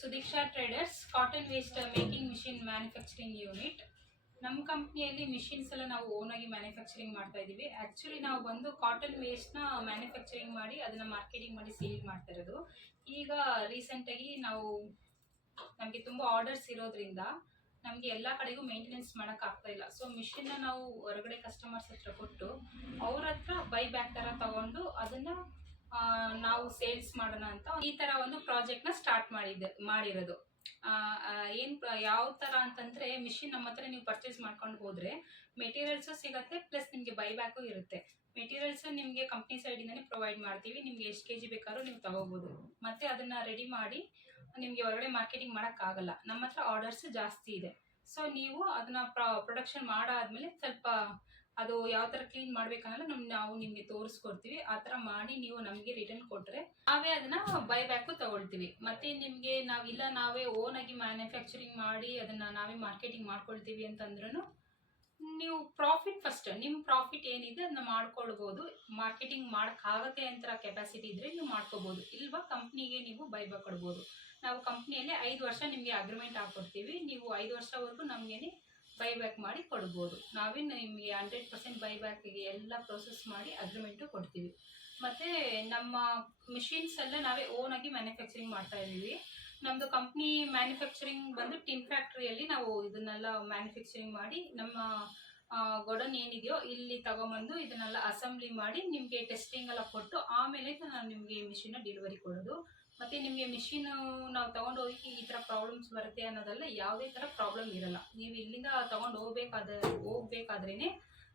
Sudeeksha traders cotton waste making machine manufacturing unit ನಮ್ಮ ಕಂಪ್ನಿಯಲ್ಲಿ machines ಎಲ್ಲ ನಾವು ಓನಾಗಿ ಮ್ಯಾನುಫ್ಯಾಕ್ಚರಿಂಗ್ ಮಾಡ್ತಾ ಇದ್ದೀವಿ. ಆ್ಯಕ್ಚುಲಿ ನಾವು ಬಂದು ಕಾಟನ್ ವೇಸ್ಟ್ನ ಮ್ಯಾನುಫ್ಯಾಕ್ಚರಿಂಗ್ ಮಾಡಿ ಅದನ್ನು ಮಾರ್ಕೆಟಿಂಗ್ ಮಾಡಿ ಸೇಲ್ ಮಾಡ್ತಾ ಇರೋದು. ಈಗ ರೀಸೆಂಟಾಗಿ ನಾವು ನಮಗೆ ತುಂಬ ಆರ್ಡರ್ಸ್ ಇರೋದ್ರಿಂದ ನಮಗೆ ಎಲ್ಲ ಕಡೆಗೂ ಮೇಂಟೆನೆನ್ಸ್ ಮಾಡೋಕೆ ಆಗ್ತಾ ಇಲ್ಲ. ಸೊ ಮಿಷಿನ್ನ ನಾವು ಹೊರಗಡೆ ಕಸ್ಟಮರ್ಸ್ ಹತ್ರ ಕೊಟ್ಟು ಅವ್ರ ಹತ್ರ ಬೈ ಬ್ಯಾಕ್ ಥರ ತಗೊಂಡು ಅದನ್ನು ನಾವು ಸೇಲ್ಸ್ ಮಾಡೋಣ ಅಂತ ಈ ತರ ಒಂದು ಪ್ರಾಜೆಕ್ಟ್ನ ಸ್ಟಾರ್ಟ್ ಮಾಡಿದ್ದೆ, ಮಾಡಿರೋದು. ಏನು ಯಾವ ಥರ ಅಂತಂದರೆ ಮಿಷಿನ್ ನಮ್ಮ ಹತ್ರ ನೀವು ಪರ್ಚೇಸ್ ಮಾಡ್ಕೊಂಡು ಹೋದರೆ ಮೆಟೀರಿಯಲ್ಸು ಸಿಗುತ್ತೆ ಪ್ಲಸ್ ನಿಮಗೆ ಬೈ ಬ್ಯಾಕು ಇರುತ್ತೆ. ಮೆಟೀರಿಯಲ್ಸ್ ನಿಮಗೆ ಕಂಪ್ನಿ ಸೈಡಿಂದನೇ ಪ್ರೊವೈಡ್ ಮಾಡ್ತೀವಿ, ನಿಮಗೆ ಎಷ್ಟು ಕೆ ಜಿ ಬೇಕಾದ್ರೂ ನೀವು ತಗೋಬೋದು. ಮತ್ತು ಅದನ್ನು ರೆಡಿ ಮಾಡಿ ನಿಮಗೆ ಹೊರಗಡೆ ಮಾರ್ಕೆಟಿಂಗ್ ಮಾಡೋಕ್ಕಾಗಲ್ಲ ನಮ್ಮ ಹತ್ರ ಆರ್ಡರ್ಸ್ ಜಾಸ್ತಿ ಇದೆ. ಸೊ ನೀವು ಅದನ್ನ ಪ್ರೊಡಕ್ಷನ್ ಮಾಡಾದ್ಮೇಲೆ ಸ್ವಲ್ಪ ಅದು ಯಾವ ಥರ ಕ್ಲೀನ್ ಮಾಡ್ಬೇಕನ್ನಲ್ಲ ನಮ್, ನಾವು ನಿಮಗೆ ತೋರಿಸ್ಕೊಡ್ತೀವಿ. ಆ ಥರ ಮಾಡಿ ನೀವು ನಮಗೆ ರಿಟರ್ನ್ ಕೊಟ್ರೆ ನಾವೇ ಅದನ್ನ ಬೈ ಬ್ಯಾಕು ತಗೊಳ್ತೀವಿ. ಮತ್ತೆ ನಿಮಗೆ ನಾವಿಲ್ಲ ನಾವೇ ಓನ್ ಆಗಿ ಮ್ಯಾನುಫ್ಯಾಕ್ಚರಿಂಗ್ ಮಾಡಿ ಅದನ್ನ ನಾವೇ ಮಾರ್ಕೆಟಿಂಗ್ ಮಾಡ್ಕೊಳ್ತೀವಿ ಅಂತಂದ್ರೂ ನೀವು ಪ್ರಾಫಿಟ್ ಫಸ್ಟ್ ನಿಮ್ಮ ಪ್ರಾಫಿಟ್ ಏನಿದೆ ಅದನ್ನ ಮಾಡ್ಕೊಳ್ಬೋದು. ಮಾರ್ಕೆಟಿಂಗ್ ಮಾಡೋಕ್ಕಾಗತ್ತೆ ಅಂತ ಕೆಪಾಸಿಟಿ ಇದ್ರೆ ನೀವು ಮಾಡ್ಕೋಬೋದು. ಇಲ್ವಾ ಕಂಪ್ನಿಗೆ ನೀವು ಬೈ ಬ್ಯಾಕ್ ಕೊಡ್ಬೋದು. ನಾವು ಕಂಪ್ನಿಯಲ್ಲಿ ಐದು ವರ್ಷ ನಿಮಗೆ ಅಗ್ರಿಮೆಂಟ್ ಹಾಕೊಡ್ತೀವಿ. ನೀವು ಐದು ವರ್ಷವರೆಗೂ ನಮಗೇನೆ ಬೈ ಬ್ಯಾಕ್ ಮಾಡಿ ಕೊಡ್ಬೋದು. ನಾವೇನು ನಿಮಗೆ ಹಂಡ್ರೆಡ್ ಪರ್ಸೆಂಟ್ ಬೈ ಬ್ಯಾಕಿಗೆ ಎಲ್ಲ ಪ್ರೊಸೆಸ್ ಮಾಡಿ ಅಗ್ರಿಮೆಂಟು ಕೊಡ್ತೀವಿ. ಮತ್ತು ನಮ್ಮ ಮಿಷಿನ್ಸ್ ಎಲ್ಲ ನಾವೇ ಓನಾಗಿ ಮ್ಯಾನುಫ್ಯಾಕ್ಚರಿಂಗ್ ಮಾಡ್ತಾ ಇದ್ದೀವಿ. ನಮ್ಮದು ಕಂಪ್ನಿ ಮ್ಯಾನುಫ್ಯಾಕ್ಚರಿಂಗ್ ಬಂದು ಟಿನ್ ಫ್ಯಾಕ್ಟ್ರಿಯಲ್ಲಿ ನಾವು ಇದನ್ನೆಲ್ಲ ಮ್ಯಾನುಫ್ಯಾಕ್ಚರಿಂಗ್ ಮಾಡಿ ನಮ್ಮ ಗೊಡನ್ ಏನಿದೆಯೋ ಇಲ್ಲಿ ತಗೊಂಬಂದು ಇದನ್ನೆಲ್ಲ ಅಸೆಂಬ್ಲಿ ಮಾಡಿ ನಿಮಗೆ ಟೆಸ್ಟಿಂಗ್ ಎಲ್ಲ ಕೊಟ್ಟು ಆಮೇಲೆ ನಾನು ನಿಮಗೆ ಮಿಷಿನ ಡೆಲಿವರಿ ಕೊಡೋದು. ಮತ್ತು ನಿಮಗೆ ಮಿಷಿನ್ ನಾವು ತೊಗೊಂಡು ಹೋಗಿ ಈ ಥರ ಪ್ರಾಬ್ಲಮ್ಸ್ ಬರುತ್ತೆ ಅನ್ನೋದೆಲ್ಲ ಯಾವುದೇ ಥರ ಪ್ರಾಬ್ಲಮ್ ಇರಲ್ಲ. ನೀವು ಇಲ್ಲಿಂದ ತೊಗೊಂಡು ಹೋಗ್ಬೇಕಾದ, ಹೋಗ್ಬೇಕಾದ್ರೇನೆ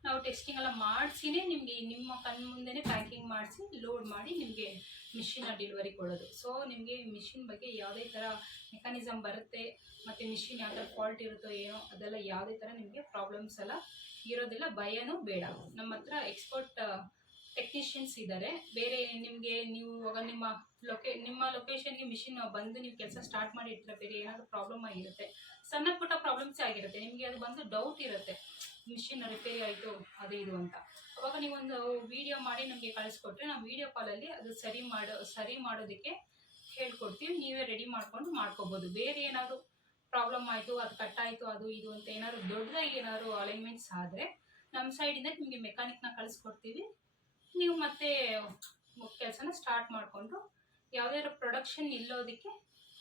ನಾವು ಟೆಸ್ಟಿಂಗ್ ಎಲ್ಲ ಮಾಡಿಸಿನೇ ನಿಮಗೆ ನಿಮ್ಮ ಕಣ್ ಮುಂದೆನೇ ಪ್ಯಾಕಿಂಗ್ ಮಾಡಿಸಿ ಲೋಡ್ ಮಾಡಿ ನಿಮಗೆ ಮಿಷಿನ ಡೆಲಿವರಿ ಕೊಡೋದು. ಸೊ ನಿಮಗೆ ಮಿಷಿನ್ ಬಗ್ಗೆ ಯಾವುದೇ ಥರ ಮೆಕಾನಿಸಮ್ ಬರುತ್ತೆ, ಮತ್ತು ಮಿಷಿನ್ ಯಾವ ಥರ ಫಾಲ್ಟ್ ಇರುತ್ತೋ ಏನೋ ಅದೆಲ್ಲ ಯಾವುದೇ ಥರ ನಿಮಗೆ ಪ್ರಾಬ್ಲಮ್ಸ್ ಎಲ್ಲ ಇರೋದಿಲ್ಲ, ಭಯನೂ ಬೇಡ. ನಮ್ಮ ಹತ್ರ ಎಕ್ಸ್ಪರ್ಟ್ ಟೆಕ್ನಿಷಿಯನ್ಸ್ ಇದ್ದಾರೆ ಬೇರೆ ನಿಮಗೆ ನೀವು ಇವಾಗ ನಿಮ್ಮ ಲೊಕೇ ನಿಮ್ಮ ಲೊಕೇಶನ್ಗೆ ಮಿಷಿನ್ ಬಂದು ನೀವು ಕೆಲಸ ಸ್ಟಾರ್ಟ್ ಮಾಡಿ ಇಟ್ಟರೆ ಬೇರೆ ಏನಾದರೂ ಪ್ರಾಬ್ಲಮ್ ಆಗಿರುತ್ತೆ. ಸಣ್ಣ ಪುಟ್ಟ ಪ್ರಾಬ್ಲಮ್ಸ್ ಆಗಿರುತ್ತೆ. ನಿಮಗೆ ಅದು ಬಂದು ಡೌಟ್ ಇರುತ್ತೆ. ಮಿಷಿನ್ ರಿಪೇರಿ ಆಯಿತು, ಅದು ಇದು ಅಂತ. ಅವಾಗ ನೀವೊಂದು ವಿಡಿಯೋ ಮಾಡಿ ನಮಗೆ ಕಳಿಸ್ಕೊಟ್ರೆ ನಾವು ವಿಡಿಯೋ ಕಾಲಲ್ಲಿ ಅದು ಸರಿ ಮಾಡೋ, ಸರಿ ಮಾಡೋದಕ್ಕೆ ಹೇಳ್ಕೊಡ್ತೀವಿ. ನೀವೇ ರೆಡಿ ಮಾಡ್ಕೊಂಡು ಮಾಡ್ಕೋಬೋದು. ಬೇರೆ ಏನಾದರೂ ಪ್ರಾಬ್ಲಮ್ ಆಯಿತು, ಅದು ಕಟ್ಟಾಯಿತು ಅದು ಇದು ಅಂತ ಏನಾದ್ರು ದೊಡ್ಡದಾಗಿ ಏನಾದ್ರು ಅಲೈನ್ಮೆಂಟ್ಸ್ ಆದರೆ ನಮ್ಮ ಸೈಡಿಂದ ನಿಮಗೆ ಮೆಕ್ಯಾನಿಕ್ನ ಕಳಿಸ್ಕೊಡ್ತೀವಿ. ನೀವು ಮತ್ತೆ ಕೆಲಸನ ಸ್ಟಾರ್ಟ್ ಮಾಡಿಕೊಂಡು ಯಾವುದೇ ಪ್ರೊಡಕ್ಷನ್ ಇಲ್ಲೋದಕ್ಕೆ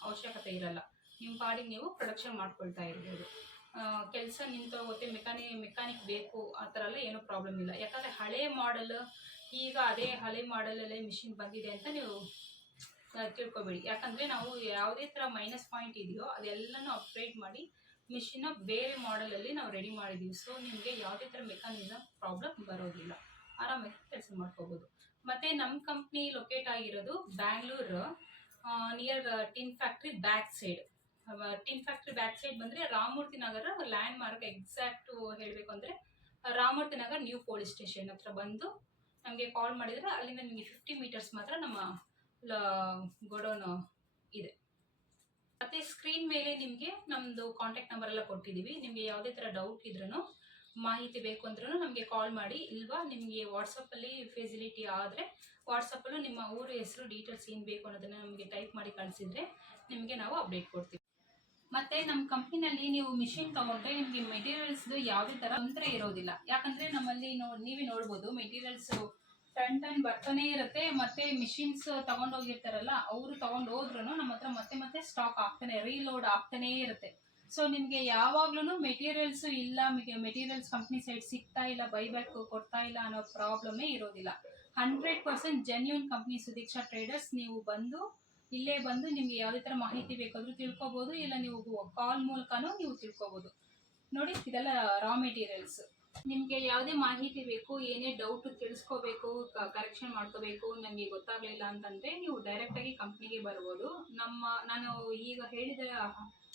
ಅವಶ್ಯಕತೆ ಇರಲ್ಲ. ನಿಮ್ಮ ಪಾಡಿಗೆ ನೀವು ಪ್ರೊಡಕ್ಷನ್ ಮಾಡ್ಕೊಳ್ತಾ ಇರ್ಬೋದು. ಕೆಲಸ ನಿಂತೋಗುತ್ತೆ ಮೆಕ್ಯಾನಿ ಮೆಕ್ಯಾನಿಕ್ ಬೇಕು, ಆ ಥರ ಎಲ್ಲ ಏನೂ ಪ್ರಾಬ್ಲಮ್ ಇಲ್ಲ. ಯಾಕಂದರೆ ಹಳೆ ಮಾಡಲ್ ಈಗ ಅದೇ ಹಳೆ ಮಾಡಲಲ್ಲೇ ಮಿಷಿನ್ ಬಂದಿದೆ ಅಂತ ನೀವು ತಿಳ್ಕೊಬೇಡಿ. ಯಾಕಂದರೆ ನಾವು ಯಾವುದೇ ಥರ ಮೈನಸ್ ಪಾಯಿಂಟ್ ಇದೆಯೋ ಅದೆಲ್ಲನೂ ಅಪ್ಗ್ರೇಡ್ ಮಾಡಿ ಮಿಷಿನ್ನ ಬೇರೆ ಮಾಡಲಲ್ಲಿ ನಾವು ರೆಡಿ ಮಾಡಿದ್ದೀವಿ ಸೊ ನಿಮಗೆ ಯಾವುದೇ ಥರ ಮೆಕ್ಯಾನಿಸಮ್ ಪ್ರಾಬ್ಲಮ್ ಬರೋದಿಲ್ಲ. ಆರಾಮಾಗಿ ಕೆಲಸ ಮಾಡ್ಕೋಬೋದು. ಮತ್ತು ನಮ್ಮ ಕಂಪ್ನಿ ಲೊಕೇಟ್ ಆಗಿರೋದು Bangalore near tin factory back side tin factory back side ಬಂದರೆ Ramamurthy Nagar landmark exact ಹೇಳಬೇಕು ಅಂದರೆ Ramamurthy Nagar new police station ಹತ್ರ ಬಂದು ನಮಗೆ ಕಾಲ್ ಮಾಡಿದರೆ ಅಲ್ಲಿಂದ ನಿಮಗೆ ಫಿಫ್ಟಿ ಮೀಟರ್ಸ್ ಮಾತ್ರ ನಮ್ಮ ಗೋಡೌನ್ ಇದೆ. ಮತ್ತು ಸ್ಕ್ರೀನ್ ಮೇಲೆ ನಿಮಗೆ ನಮ್ಮದು ಕಾಂಟ್ಯಾಕ್ಟ್ ನಂಬರ್ ಎಲ್ಲ ಕೊಟ್ಟಿದ್ದೀವಿ. ನಿಮಗೆ ಯಾವುದೇ ಥರ ಡೌಟ್ ಇದ್ರೂ ಮಾಹಿತಿ ಬೇಕು ಅಂದ್ರೂ ನಮಗೆ ಕಾಲ್ ಮಾಡಿ, ಇಲ್ವಾ? ನಿಮಗೆ ವಾಟ್ಸಪ್ಪಲ್ಲಿ ಫೆಸಿಲಿಟಿ ಆದರೆ ವಾಟ್ಸಪ್ಪಲ್ಲೂ ನಿಮ್ಮ ಊರ ಹೆಸರು ಡೀಟೇಲ್ಸ್ ಏನು ಬೇಕು ಅನ್ನೋದನ್ನು ನಮಗೆ ಟೈಪ್ ಮಾಡಿ ಕಳಿಸಿದ್ರೆ ನಿಮಗೆ ನಾವು ಅಪ್ಡೇಟ್ ಕೊಡ್ತೀವಿ. ಮತ್ತು ನಮ್ಮ ಕಂಪ್ನಿನಲ್ಲಿ ನೀವು ಮಿಷಿನ್ ತಗೊಂಡ್ರೆ ನಿಮಗೆ ಮೆಟೀರಿಯಲ್ಸ್ದು ಯಾವುದೇ ಥರ ತೊಂದರೆ ಇರೋದಿಲ್ಲ. ಯಾಕಂದರೆ ನಮ್ಮಲ್ಲಿ ನೋ, ನೀವೇ ನೋಡ್ಬೋದು ಮೆಟೀರಿಯಲ್ಸು ಟನ್ ಟನ್ ಬರ್ತಾನೆ ಇರುತ್ತೆ, ಮತ್ತೆ ಮಿಷಿನ್ಸ್ ತಗೊಂಡೋಗಿರ್ತಾರಲ್ಲ ಅವರು ತಗೊಂಡು ಹೋದ್ರು ನಮ್ಮ ಹತ್ರ ಮತ್ತೆ ಮತ್ತೆ ಸ್ಟಾಕ್ ಆಗ್ತಾನೆ ರೀಲೋಡ್ ಆಗ್ತಾನೇ ಇರುತ್ತೆ. ಸೊ ನಿಮಗೆ ಯಾವಾಗ್ಲೂ ಮೆಟೀರಿಯಲ್ಸ್ ಇಲ್ಲ ಮೆಟೀರಿಯಲ್ಸ್ ಕಂಪ್ನಿ ಸೈಡ್ ಸಿಗ್ತಾ ಇಲ್ಲ ಬೈಬ್ಯಾಕ್ ಕೊಡ್ತಾ ಇಲ್ಲ ಅನ್ನೋ ಪ್ರಾಬ್ಲಮೇ ಇರೋದಿಲ್ಲ. Hundred percent genuine company Sudeeksha traders ನೀವು ಬಂದು, ಇಲ್ಲೇ ಬಂದು ನಿಮಗೆ ಯಾವುದೇ ಥರ ಮಾಹಿತಿ ಬೇಕಾದರೂ ತಿಳ್ಕೊಬಹುದು ಇಲ್ಲ ನೀವು ಕಾಲ್ ಮೂಲಕನೂ ನೀವು ತಿಳ್ಕೊಬಹುದು ನೋಡಿ, ಇದೆಲ್ಲ ರಾ ಮೆಟೀರಿಯಲ್ಸ್ ನಿಮಗೆ ಯಾವುದೇ ಮಾಹಿತಿ ಬೇಕು, ಏನೇ ಡೌಟ್ ತಿಳಿಸ್ಕೋಬೇಕು ಕರೆಕ್ಷನ್ ಮಾಡ್ಕೋಬೇಕು ನನಗೆ ಗೊತ್ತಾಗಲಿಲ್ಲ ಅಂತಂದರೆ ನೀವು ಡೈರೆಕ್ಟಾಗಿ ಕಂಪ್ನಿಗೆ ಬರ್ಬೋದು. ನಮ್ಮ, ನಾನು ಈಗ ಹೇಳಿದ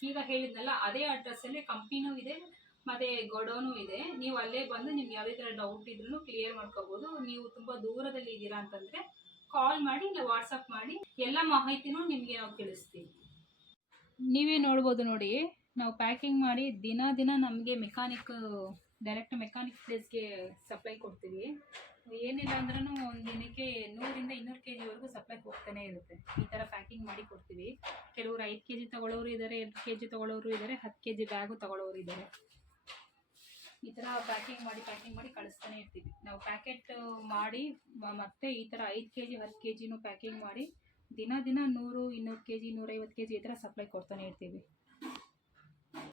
ಈಗ ಹೇಳಿದ್ನಲ್ಲ, ಅದೇ ಅಡ್ರೆಸ್ಸಲ್ಲಿ ಕಂಪ್ನಿನೂ ಇದೆ, ಮತ್ತೆ ಗೊಡೋನು ಇದೆ. ನೀವು ಅಲ್ಲೇ ಬಂದು ನಿಮ್ಗೆ ಯಾವುದೇ ಥರ ಡೌಟ್ ಇದ್ರೂ ಕ್ಲಿಯರ್ ಮಾಡ್ಕೋಬೋದು. ನೀವು ತುಂಬ ದೂರದಲ್ಲಿ ಇದ್ದೀರಾ ಅಂತಂದರೆ ಕಾಲ್ ಮಾಡಿ, ಇಲ್ಲ ವಾಟ್ಸಪ್ ಮಾಡಿ, ಎಲ್ಲ ಮಾಹಿತಿನೂ ನಿಮಗೆ ನಾವು ತಿಳಿಸ್ತೀವಿ. ನೀವೇ ನೋಡ್ಬೋದು ನೋಡಿ, ನಾವು ಪ್ಯಾಕಿಂಗ್ ಮಾಡಿ ದಿನ ದಿನ ನಮಗೆ ಮೆಕ್ಯಾನಿಕ್ ಡೈರೆಕ್ಟ್ ಮೆಕ್ಯಾನಿಕ್ ಪ್ಲೇಸ್ಗೆ ಸಪ್ಲೈ ಕೊಡ್ತೀವಿ. ಏನಿಲ್ಲ ಅಂದ್ರೂ ಒಂದು ದಿನಕ್ಕೆ ನೂರಿಂದ ಇನ್ನೂರು ಕೆ ಜಿವರೆಗೂ ಸಪ್ಲೈ ಹೋಗ್ತಾನೆ ಇರುತ್ತೆ. ಈ ಥರ ಪ್ಯಾಕಿಂಗ್ ಮಾಡಿ ಕೊಡ್ತೀವಿ. ಕೆಲವರು ಐದು ಕೆ ಜಿ ತೊಗೊಳ್ಳೋರು ಇದ್ದಾರೆ ಎರಡು ಕೆ ಜಿ ತೊಗೊಳ್ಳೋರು ಇದ್ದಾರೆ ಹತ್ತು ಕೆ ಜಿ ಬ್ಯಾಗು ತೊಗೊಳ್ಳೋರು ಇದ್ದಾರೆ ಈ ಥರ ಪ್ಯಾಕಿಂಗ್ ಮಾಡಿ ಪ್ಯಾಕಿಂಗ್ ಮಾಡಿ ಕಳಿಸ್ತಾನೆ ಇರ್ತೀವಿ. ನಾವು ಪ್ಯಾಕೆಟ್ ಮಾಡಿ ಮತ್ತೆ ಈ ಥರ ಐದು ಕೆ ಜಿ ಹತ್ತು ಕೆ ಜಿನೂ ಪ್ಯಾಕಿಂಗ್ ಮಾಡಿ ದಿನ ದಿನ ನೂರು, ಇನ್ನೂರು ಕೆ ಜಿ ನೂರೈವತ್ತು ಕೆ ಜಿ ಈ ಥರ ಸಪ್ಲೈ ಕೊಡ್ತಾನೆ ಇರ್ತೀವಿ.